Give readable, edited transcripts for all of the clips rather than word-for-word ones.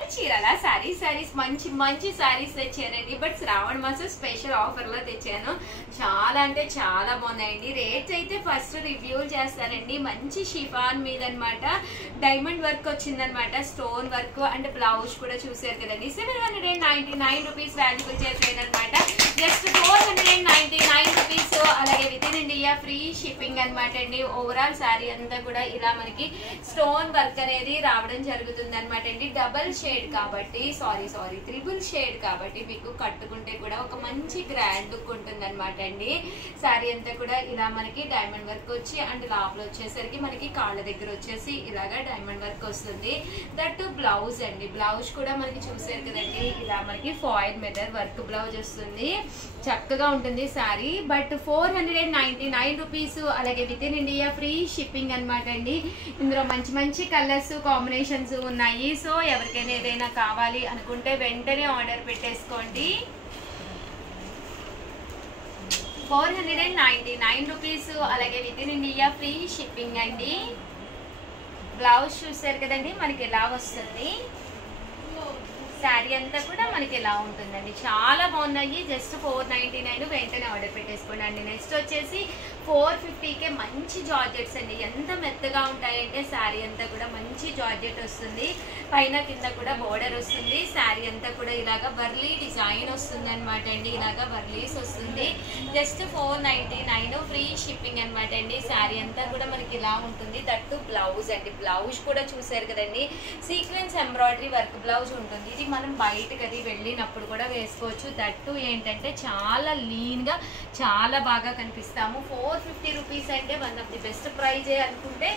చీరల సారీస్ మంచి మంచి సారీస్ తెచ్చానండి. బట్ శ్రావణ మాసం స్పెషల్ ఆఫర్ లో తెచ్చాను. చాలా అంటే చాలా బాగున్నాయండి. రేట్స్ అయితే ఫస్ట్ రివ్యూ చేస్తానండి. మంచి షిఫాన్ మీద అనమాట డైమండ్ వర్క్ వచ్చిందనమాట, స్టోన్ వర్క్ అండ్ బ్లౌజ్ కూడా చూసారు కదండి. 799 రూపీస్ వాల్యుబుల్ చేసానమాట. Just 499 rupees. అలాగే within India free shipping అనమాట అండి. ఓవరాల్ సారీ అంతా కూడా ఇలా మనకి స్టోన్ వర్క్ అనేది రావడం జరుగుతుంది అనమాట అండి. డబల్ షేడ్ కాబట్టి సారీ ట్రిపుల్ షేడ్ కాబట్టి మీకు కట్టుకుంటే కూడా ఒక మంచి గ్రాండ్ లుక్ ఉంటుంది అనమాట అండి. సారీ అంతా కూడా ఇలా మనకి డైమండ్ వర్క్ వచ్చి అండ్ లోపల వచ్చేసరికి మనకి కాళ్ళ దగ్గర వచ్చేసి ఇలాగా డైమండ్ వర్క్ వస్తుంది. దట్ బ్లౌజ్ అండి. బ్లౌజ్ కూడా మనకి చూసారు కదండి, ఇలా మనకి ఫాయిల్ మెటర్ వర్క్ బ్లౌజ్ వస్తుంది. చక్కగా ఉంటుంది సారీ. But 499 rupees. అలాగే within India free shipping అనమాట అండి. ఇందులో మంచి మంచి కలర్స్ కాంబినేషన్స్ ఉన్నాయి. సో ఎవరికైనా ఏదైనా కావాలి అనుకుంటే వెంటనే ఆర్డర్ పెట్టేసుకోండి. 499 రూపీస్. అలాగే within India free shipping అండి. బ్లౌజ్ చూసారు కదండి మనకి ఎలా వస్తుంది. శారీ అంతా కూడా మనకి ఎలా ఉంటుందండి. చాలా బాగున్నాయి. జస్ట్ 499 వెంటనే ఆర్డర్ పెట్టేసుకోండి అండి. నెక్స్ట్ వచ్చేసి 450కే మంచి జార్జెట్స్ అండి. ఎంత మెత్తగా ఉంటాయంటే శారీ అంతా కూడా మంచి జార్జెట్ వస్తుంది. పైన కింద కూడా బోర్డర్ వస్తుంది. శారీ అంతా కూడా ఇలాగా వర్లీ డిజైన్ వస్తుంది అనమాట అండి. ఇలాగా వర్లీస్ వస్తుంది. జస్ట్ 499 ఫ్రీ షిప్పింగ్ అనమాట అండి. శారీ అంతా కూడా మనకి ఇలా ఉంటుంది. దట్టు బ్లౌజ్ అండి. బ్లౌజ్ కూడా చూసారు కదండి, సీక్వెన్స్ ఎంబ్రాయిడరీ వర్క్ బ్లౌజ్ ఉంటుంది. ఇది మనం బయటకు అది వెళ్ళినప్పుడు కూడా వేసుకోవచ్చు. దట్టు ఏంటంటే చాలా లీన్ గా చాలా బాగా కనిపిస్తాము. 450 రూపీస్ అంటే one of the best price అనుకుంటే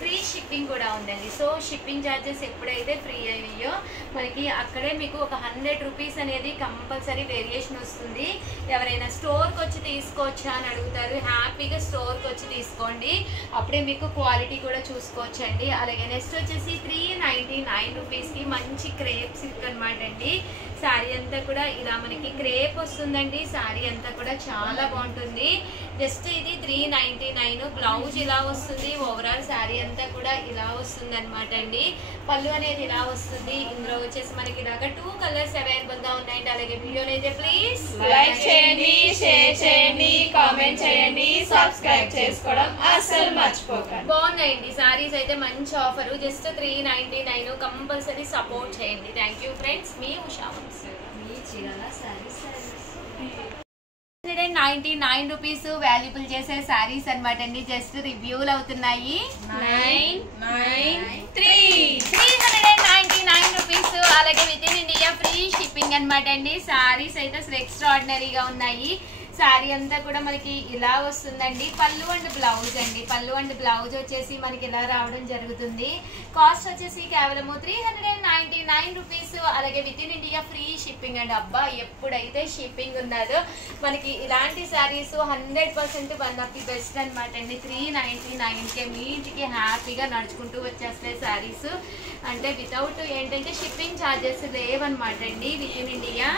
ఫ్రీ షిప్పింగ్ కూడా ఉందండి. సో షిప్పింగ్ ఛార్జెస్ ఎప్పుడైతే ఫ్రీ అయ్యాయో మనకి అక్కడే మీకు ఒక 100 రూపీస్ అనేది కంపల్సరీ వేరియేషన్ వస్తుంది. ఎవరైనా స్టోర్కి వచ్చి తీసుకోవచ్చా అని అడుగుతారు. హ్యాపీగా స్టోర్కి వచ్చి తీసుకోండి, అప్పుడే మీకు క్వాలిటీ కూడా చూసుకోవచ్చు అండి. అలాగే నెక్స్ట్ వచ్చేసి 399 రూపీస్కి మంచి క్రేప్ సిల్క్ అనమాట అండి. శారీ అంతా కూడా ఇలా మనకి క్రేప్ వస్తుందండి. శారీ అంతా కూడా చాలా బాగుంటుంది. జస్ట్ ఇది 399. బ్లౌజ్ ఇలా వస్తుంది. ఓవరాల్ శారీ అంతా కూడా ఇలా వస్తుంది అనమాట అండి. పళ్ళు అనేది ఇలా వస్తుంది. ఇందులో వచ్చేసి మనకి ఇలాగా 2 కలర్స్ అవైలబుల్ గా ఉన్నాయండి. అలాగే వీడియోని అయితే ప్లీజ్ లైక్ చేయండి, షేర్ చేయండి, కామెంట్ చేయండి, సబ్స్క్రైబ్ చేసుకోవడం అస్సలు మర్చిపోకండి. బాగున్నాయండి సారీస్ అయితే. మంచి ఆఫర్. జస్ట్ 399 కంపల్సరీ సపోర్ట్ చేయండి. Thank you friends. మీ ఉషా మీ చీరల సారీస్ 199 రూపీస్ వాల్యుబుల్ చేసే సారీస్ అనమాట అండి. జస్ట్ రివ్యూలు అవుతున్నాయి. 399 రూపీస్. అలాగే within India free shipping అనమాట అండి. సారీస్ అయితే అసలు ఎక్స్ట్రాడినరీగా ఉన్నాయి. శారీ అంతా కూడా మనకి ఇలా వస్తుందండి. పళ్ళు అండ్ బ్లౌజ్ అండి. పళ్ళు అండ్ బ్లౌజ్ వచ్చేసి మనకి ఇలా రావడం జరుగుతుంది. కాస్ట్ వచ్చేసి కేవలము 399 రూపీస్. అలాగే within India free shipping అండి. అబ్బా ఎప్పుడైతే షిప్పింగ్ ఉన్నదో మనకి ఇలాంటి saris 100% one of the best అనమాట అండి. 399కే మీ ఇంటికి హ్యాపీగా నడుచుకుంటూ వచ్చేస్తాయి శారీస్. అంటే వితౌట్ ఏంటంటే షిప్పింగ్ ఛార్జెస్ లేవన్నమాట అండి. Within India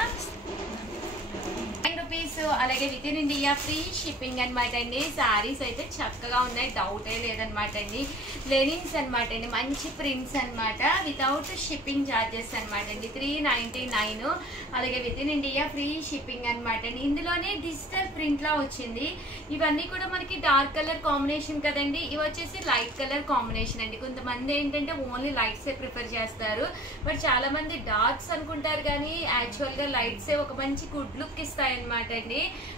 rupees. అలాగే within India free shipping అనమాట అండి. సారీస్ అయితే చక్కగా ఉన్నాయి, డౌటే లేదనమాట అండి. లెనిన్స్ అనమాట అండి. మంచి ప్రింట్స్ అనమాట. వితౌట్ షిప్పింగ్ ఛార్జెస్ అనమాట అండి. 399. అలాగే within India free shipping అనమాట అండి. ఇందులోనే డిజిటల్ ప్రింట్ లా వచ్చింది. ఇవన్నీ కూడా మనకి డార్క్ కలర్ కాంబినేషన్ కదండి. ఇవి వచ్చేసి లైట్ కలర్ కాంబినేషన్ అండి. కొంతమంది ఏంటంటే ఓన్లీ లైట్సే ప్రిఫర్ చేస్తారు. బట్ చాలా మంది డార్క్స్ అనుకుంటారు కానీ యాక్చువల్ గా లైట్సే ఒక మంచి గుడ్ లుక్ ఇస్తాయి అనమాట అండి.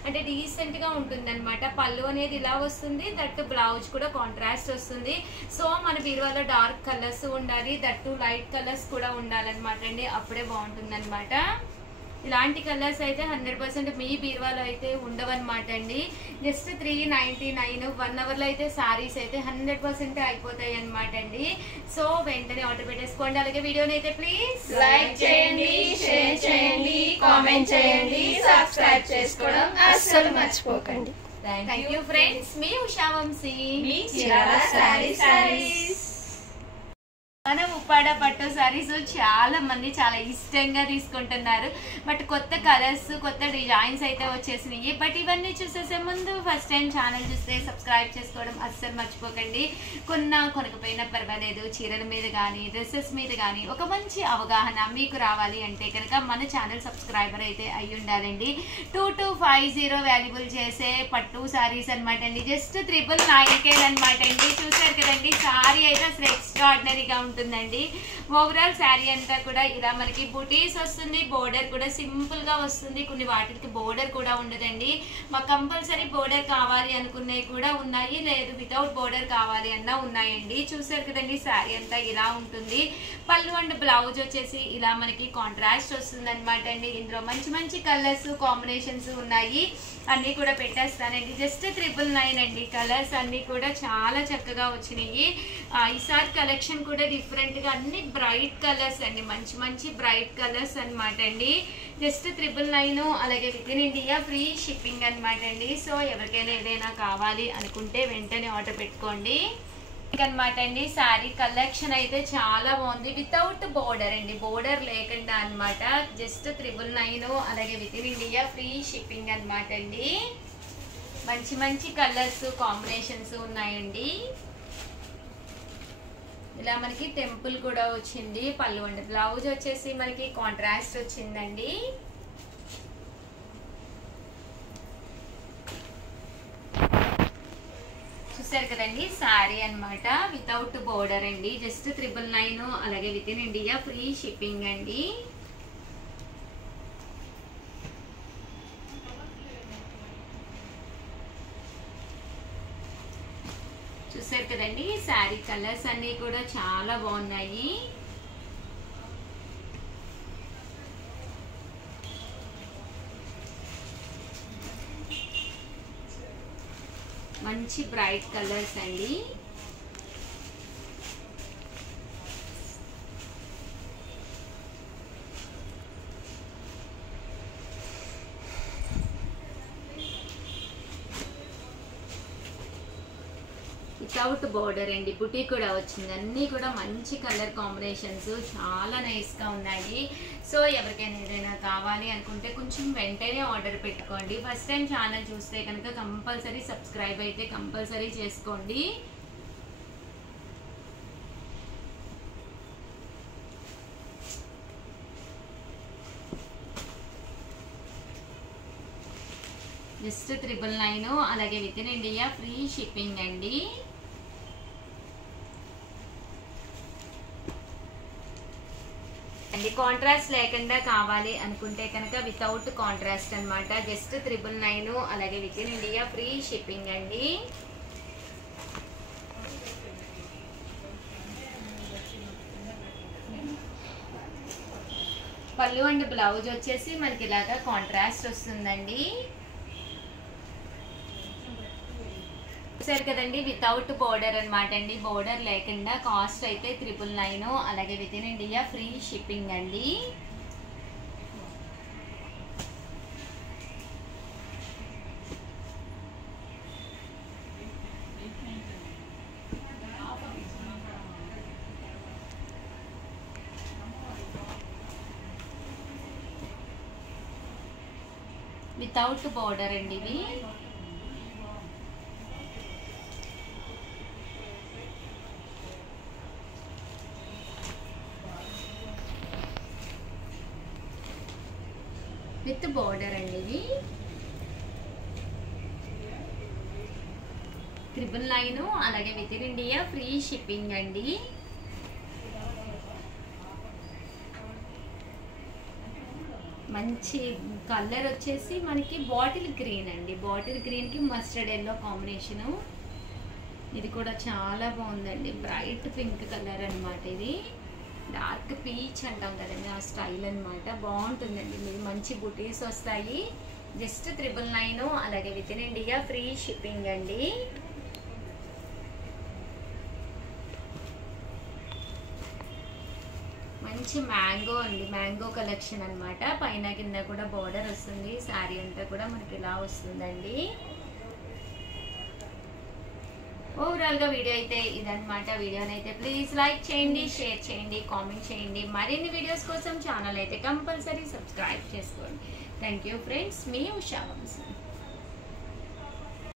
అంటే డీసెంట్ గా ఉంటుంది అనమాట. పళ్ళు అనేది ఇలా వస్తుంది. దట్టు బ్లౌజ్ కూడా కాంట్రాస్ట్ వస్తుంది. సో మన బీరువాలో డార్క్ కలర్స్ ఉండాలి, దట్టు లైట్ కలర్స్ కూడా ఉండాలన్నమాట అండి. అప్పుడే బాగుంటుంది అనమాట. ఇలాంటి కలర్స్ అయితే 100% మీ బీరువాలో అయితే ఉండవన్నమాట అండి. జస్ట్ 399. 1 అవర్ లో అయితే సారీస్ అయితే 100% అయిపోతాయి అనమాట అండి. సో వెంటనే ఆర్డర్ పెట్టేసుకోండి. అలాగే వీడియోని అయితే ప్లీజ్ లైక్ చేయండి, షేర్ చేయండి, కామెంట్ చేయండి, సబ్స్క్రైబ్ చేసుకోవడం అస్సలు మర్చిపోకండి. Thank you friends. మీ ఉషా వంశీ, మీ చీరల సారీస్. మన ఉప్పాడ పట్టు సారీస్ చాలా మంది చాలా ఇష్టంగా తీసుకుంటున్నారు. బట్ కొత్త కలర్స్ కొత్త డిజైన్స్ అయితే వచ్చేసినాయి. బట్ ఇవన్నీ చూసేసే ముందు ఫస్ట్ టైం ఛానల్ చూస్తే సబ్స్క్రైబ్ చేసుకోవడం అస్సలు మర్చిపోకండి. కొనకపోయినా పర్వాలేదు, చీరల మీద కానీ డ్రెస్సెస్ మీద కానీ ఒక మంచి అవగాహన మీకు రావాలి అంటే కనుక మన ఛానల్ సబ్స్క్రైబర్ అయితే అయి ఉండాలండి. 2250 వాల్యుబుల్ చేసే పట్టు సారీస్ అనమాట అండి. జస్ట్ 999 అనమాట అండి. చూసారు కదండి, సారీ అయితే అసలు ఎక్స్ట్రాడినరీగా ఉంటుందండి. ఓవరాల్ శారీ అంతా కూడా ఇలా మనకి బుటీస్ వస్తుంది. బోర్డర్ కూడా సింపుల్ గా వస్తుంది. కొన్ని వాటికి బోర్డర్ కూడా ఉండదండి. మాకు కంపల్సరీ బోర్డర్ కావాలి అనుకునేవి కూడా ఉన్నాయి, లేదు వితౌట్ బోర్డర్ కావాలి అన్నా ఉన్నాయండి. చూసారు కదండి, శారీ అంతా ఇలా ఉంటుంది. పళ్ళు అండ్ బ్లౌజ్ వచ్చేసి ఇలా మనకి కాంట్రాస్ట్ వస్తుంది అనమాట అండి. ఇందులో మంచి మంచి కలర్స్ కాంబినేషన్స్ ఉన్నాయి, అన్ని కూడా పెట్టేస్తానండి. జస్ట్ 999 అండి. కలర్స్ అన్ని కూడా చాలా చక్కగా వచ్చినాయి. ఈసారి కలెక్షన్ కూడా డిఫరెంట్ గా అన్ని బ్రైట్ కలర్స్ అండి, మంచి మంచి బ్రైట్ కలర్స్ అనమాట అండి. జస్ట్ 999, అలాగే within India free shipping అనమాట అండి. సో ఎవరికైనా ఏదైనా కావాలి అనుకుంటే వెంటనే ఆర్డర్ పెట్టుకోండి అనమాట అండి. శారీ కలెక్షన్ అయితే చాలా బాగుంది. వితౌట్ బోర్డర్ అండి, బోర్డర్ లేకుండా అనమాట. జస్ట్ 999, అలాగే within India free shipping అనమాట అండి. మంచి మంచి కలర్స్ కాంబినేషన్స్ ఉన్నాయండి. ఇలా మనకి టెంపుల్ కూడా వచ్చింది. పళ్ళు అండి బ్లౌజ్ వచ్చేసి మనకి కాంట్రాస్ట్ వచ్చిందండి. చూసారు కదండి, శారీ అన్నమాట వితౌట్ బోర్డర్ అండి. జస్ట్ 999, అలాగే within India free shipping అండి. చూసారు కదండి, శారీ కలర్స్ అన్ని కూడా చాలా బాగున్నాయి. మంచి బ్రైట్ కలర్స్ అండి. వితౌట్ బోర్డర్ అండి, బుటీ కూడా వచ్చింది. అన్నీ కూడా మంచి కలర్ కాంబినేషన్స్ చాలా నైస్ గా ఉన్నాయి. సో ఎవరికైనా ఏదైనా కావాలి అనుకుంటే కొంచెం వెంటనే ఆర్డర్ పెట్టుకోండి. ఫస్ట్ టైం ఛానల్ చూస్తే కనుక కంపల్సరీ సబ్స్క్రైబ్ అయితే కంపల్సరీ చేసుకోండి. జస్ట్ 999, అలాగే within India free shipping అండి. కాంట్రాస్ట్ లేకుండా కావాలి అనుకుంటే కనుక వితౌట్ కాంట్రాస్ట్ అనమాట. జస్ట్ 999, అలాగే within India free shipping అండి. పళ్ళు అండ్ బ్లౌజ్ వచ్చేసి మనకి ఇలాగా కాంట్రాస్ట్ వస్తుందండి. చూసారు కదండి, వితౌట్ బోర్డర్ అనమాట అండి. బోర్డర్ లేకుండా కాస్ట్ అయితే 999, అలాగే within India free shipping అండి. వితౌట్ బోర్డర్ అండి ఇవి. విత్ బోర్డర్ అండి ఇవి. 999, అలాగే within India free shipping అండి. మంచి కలర్ వచ్చేసి మనకి బాటిల్ గ్రీన్ అండి. బాటిల్ గ్రీన్ కి మస్టర్డ్ ఎల్లో కాంబినేషను. ఇది కూడా చాలా బాగుందండి. బ్రైట్ పింక్ కలర్ అనమాట. ఇది డార్క్ పీచ్ అంటాం కదండి, ఆ స్టైల్ అనమాట. బాగుంటుందండి. మీరు మంచి బుటీస్ వస్తాయి. జస్ట్ 999, అలాగే within India free shipping అండి. మంచి మ్యాంగో అండి, మ్యాంగో కలెక్షన్ అనమాట. పైన కింద కూడా బోర్డర్ వస్తుంది. శారీ అంతా కూడా మనకి ఇలా వస్తుందండి. ఓవరాల్గా వీడియో అయితే ఇదన్నమాట. వీడియోని అయితే ప్లీజ్ లైక్ చేయండి, షేర్ చేయండి, కామెంట్ చేయండి. మరిన్ని వీడియోస్ కోసం ఛానల్ అయితే కంపల్సరీ సబ్స్క్రైబ్ చేసుకోండి. థ్యాంక్ యూ ఫ్రెండ్స్, మీ ఉషా వంశీ.